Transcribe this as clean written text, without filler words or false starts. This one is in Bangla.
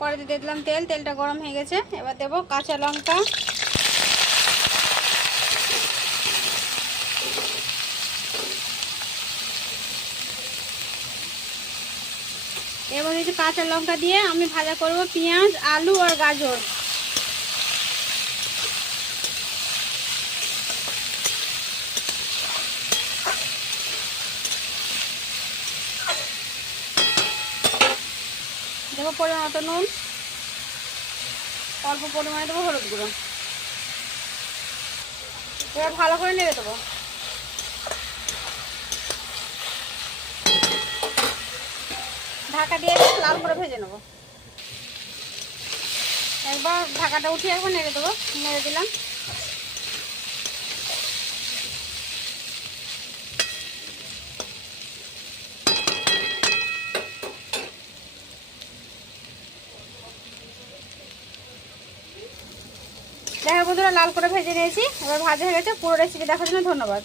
কড়াইতে দিয়ে দিলাম তেল, তেলটা গরম হয়ে গেছে। এবার দেবো কাঁচা লঙ্কা, এবার হচ্ছে কাঁচা লঙ্কা দিয়ে আমি ভাজা করব পেঁয়াজ, আলু আর গাজর। দেবো পরিমাণ মতো নুন, অল্প পরিমাণে দেবো হলুদ গুঁড়ো। এবার ভালো করে নেড়ে দেবো। ঢাকা দিয়ে লাল করে ভেজে নেবো। একবার ঢাকাটা উঠিয়ে একবার নেড়ে দেবো। নেড়ে দিলাম। দেখো বন্ধুরা, লাল করে ভেজে নিয়েছি। এবার ভাজা হয়ে গেছে। পুরো রেসিপি দেখার জন্য ধন্যবাদ।